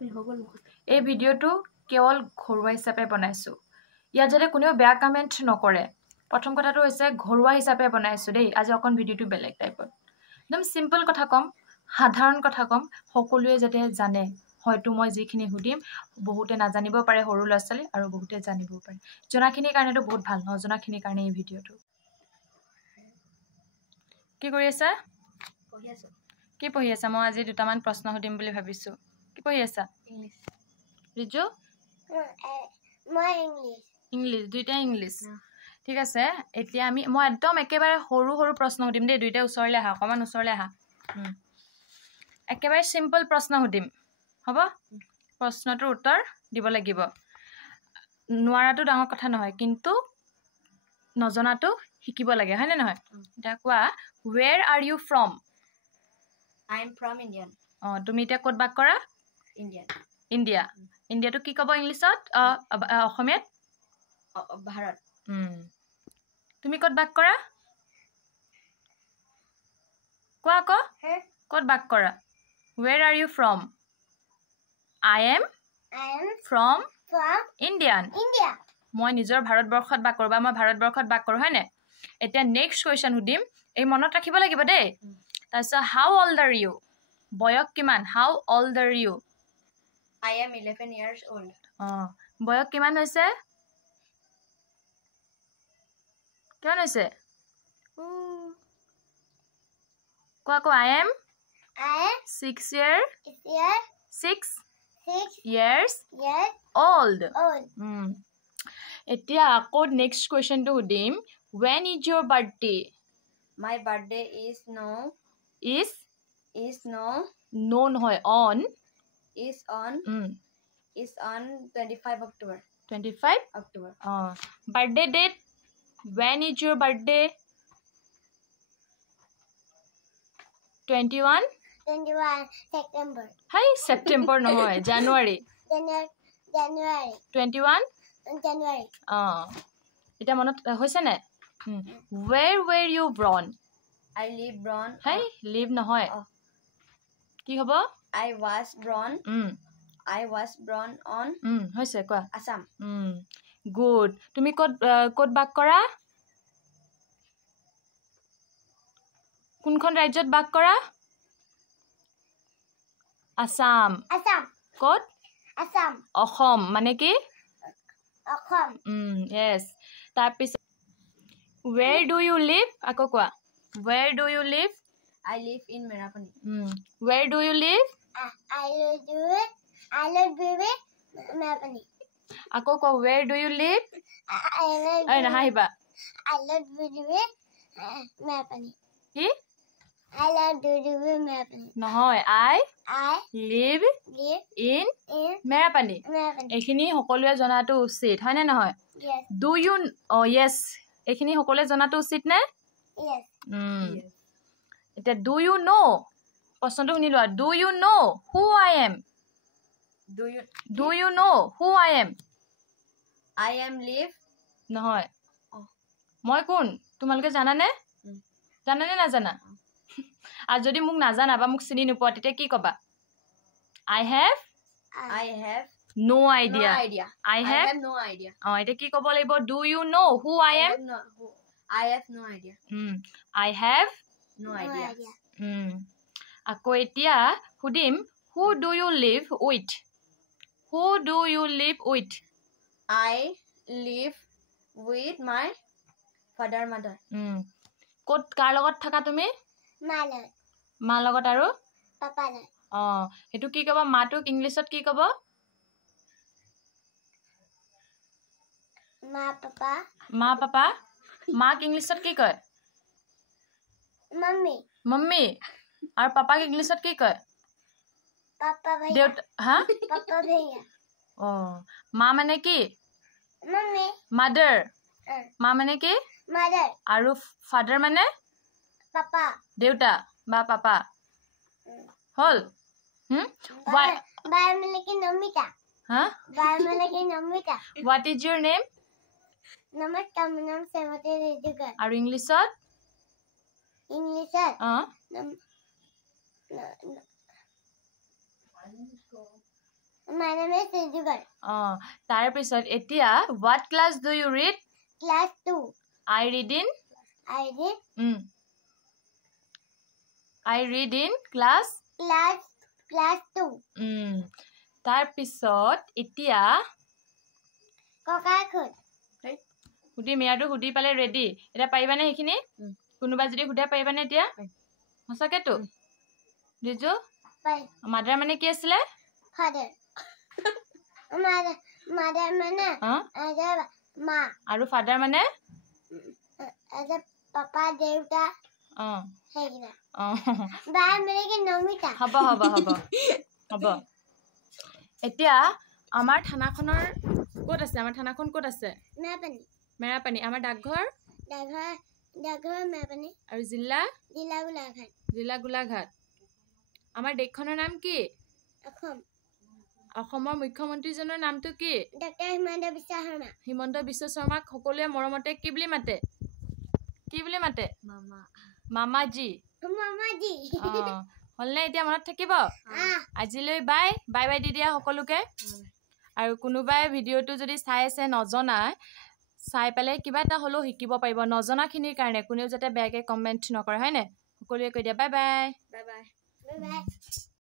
Minute হৈ গ'ল এই ভিডিঅ'টো কেৱল ঘৰুৱা হিচাপে বনাইছোঁ ইয়াত যাতে কোনেও বেয়া কমেণ্ট নকৰে প্ৰথম কথাটো হৈছে ঘৰুৱা হিচাপে বনাইছোঁ দেই আজি অকণ ভিডিঅ'টো বেলেগ টাইপত একদম সিম্পল কথা কম সাধাৰণ কথা কম সকলোৱে যাতে জানে হয়তো মই যিখিনি সুধিম বহুতে নাজানিব পাৰে সৰু ল'ৰা ছোৱালী আৰু বহুতে জানিব পাৰে জনাখিনিৰ কাৰণেতো বহুত ভাল নজনাখিনিৰ কাৰণে এই ভিডিঅ'টো কি কৰি আছা পঢ়ি আছো কি পঢ়ি আছা মই আজি দুটামান প্ৰশ্ন সুধিম বুলি ভাবিছোঁ কি পঢ়ি আছা ইংলিছ ৰিজু মই ইংলিছ ইংলিছ দুইটা ইংলিছ ঠিক আছে এতিয়া মই একদম একেবাৰে সৰু সৰু প্ৰশ্ন সুধিম দেই দুইটা ওচৰলৈ আহা অকণমান ওচৰলৈ আহা একেবাৰে সিম্পল প্ৰশ্ন সুধিম হ'ব প্ৰশ্নটোৰ উত্তৰ দিব লাগিব নোৱাৰাটো ডাঙৰ কথা নহয় কিন্তু নজনাটো শিকিব লাগে হয়নে নহয় এতিয়া কোৱা where are you from I am from Indian তুমি এতিয়া ক'ত বাস কৰা Indian ইণ্ডিয়া ইণ্ডিয়াটো কি ক'ব ইংলিছত অসমীয়াত ভাৰত তুমি ক'ত বাস কৰা কোৱা আকৌ ক'ত বাস কৰা where are you from I am from India মই নিজৰ ভাৰতবৰ্ষত বাস কৰোঁ বা মই ভাৰতবৰ্ষত বাস কৰোঁ হয়নে এতিয়া নেক্সট কুৱেশ্যন সুধিম এই মনত ৰাখিব লাগিব দেই তাৰপিছত how old are you বয়স কিমান how old are you I am 11 years old বয়স কিমান হৈছে কিমান হৈছে কোৱা কোৱা I am 6 years old এতিয়া আকৌ নেক্সট কুৱেশ্যনটো সুধিম when is your birthday my birthday is no নহয় on is on 25 October birthday date when is your birthday 21 September hi September নহয় January 21 January এটা মনত হৈছে নে where were you born I live born hey live নহয় কি হ'ব I was born on হৈছে কোৱা Assam good তুমি ক'ত বাস কৰা কোনখন ৰাজ্যত বাস কৰা আসাম ক'ত অসম মানে কি yes তাৰপিছত where do you live আকৌ কোৱা where do you live I live in Merapani where do you live I live Merapani আকৌ কোৱা where do you live নাহিবা I live Merapani কি I live Merapani নহয় I live in Merapani এইখিনি সকলোৱে জনাটো উচিত হয়নে নহয় do you yes এইখিনি সকলোৱে জনাটো উচিত নে yes এতিয়া do you know প্ৰশ্নটো শুনি লোৱা do you know who I am do you know who I am live নহয় মই কোন তোমালোকে জানানে নাজানা আৰু যদি মোক নাজানা বা মোক চিনি নোপোৱা তেতিয়া কি ক'বা I have no idea I have no idea এতিয়া কি ক'ব লাগিব do you know who I am I have no idea I have no idea আকৌ এতিয়া সুধিম who do you live with I live with my father mother ক'ত কাৰ লগত থাকা তুমি মা লগত আৰু পাপা সেইটো কি ক'ব মাটোক ইংলিছত কি ক'ব মা পাপা মাক ইংলিছত কি কয় মম্মি আৰু পাপাক ইংলিছত কি কয় দেউতা হা মা মানে কি মাদাৰ মা মানে কি আৰু ফাদাৰ মানে দেউতা বা papa hall what is your name আৰু ইংলিছত My name is Sijugar. তাৰপিছত এতিয়া what class do you read? Class 2. I read in class 2. তাৰপিছত এতিয়া ককাৰ খুদ সুধি মেয়াটো সুধি পালে ৰেডি এটা পাৰিবানে সেইখিনি কোনোবা যদি সুধে পাৰিবানে এতিয়া সঁচাকেতো দিজু পাই মাদাৰ মানে কি আছিলে ফাদাৰ মাদাৰ মানে মা আৰু ফাদাৰ মানে পাপা দেউতা সেইগিলা বা মানে কি নমিতা হ'ব এতিয়া আমাৰ থানাখনৰ ক'ত আছে আমাৰ থানাখন ক'ত আছে মেৰাপানী আমাৰ ডাকঘৰ মেৰাপানী আৰু জিলা গোলাঘাট আমাৰ দেশখনৰ নাম কি অসমৰ মুখ্যমন্ত্ৰীজনৰ নামটো কি ডক্টৰ হিমন্ত বিশ্ব শৰ্মাক সকলোৱে মৰমতে কি বুলি মাতে মামাজী হলনে এতিয়া মনত থাকিব আজিলৈ বাই দি দিয়া সকলোকে আৰু কোনোবাই ভিডিঅ'টো যদি চাই আছে নজনা চাই পেলাই কিবা এটা হ'লেও শিকিব পাৰিব নজনাখিনিৰ কাৰণে কোনেও যাতে বেয়াকৈ কমেণ্ট নকৰে হয়নে সকলোৱে কৈ দিয়া বাই বাই